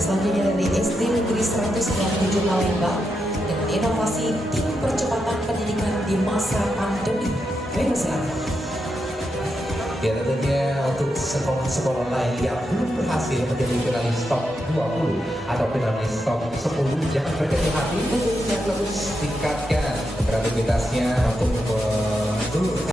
Selanjutnya dari SD Negeri 197 Palembang dengan inovasi tim percepatan pendidikan di masa pandemi. Baik, silakan. Ya, tentunya untuk sekolah-sekolah lain yang belum berhasil menjadi finalis top 20 atau finalis top 10, jangan berkecil hati, tentunya terus tingkatkan kreativitasnya untuk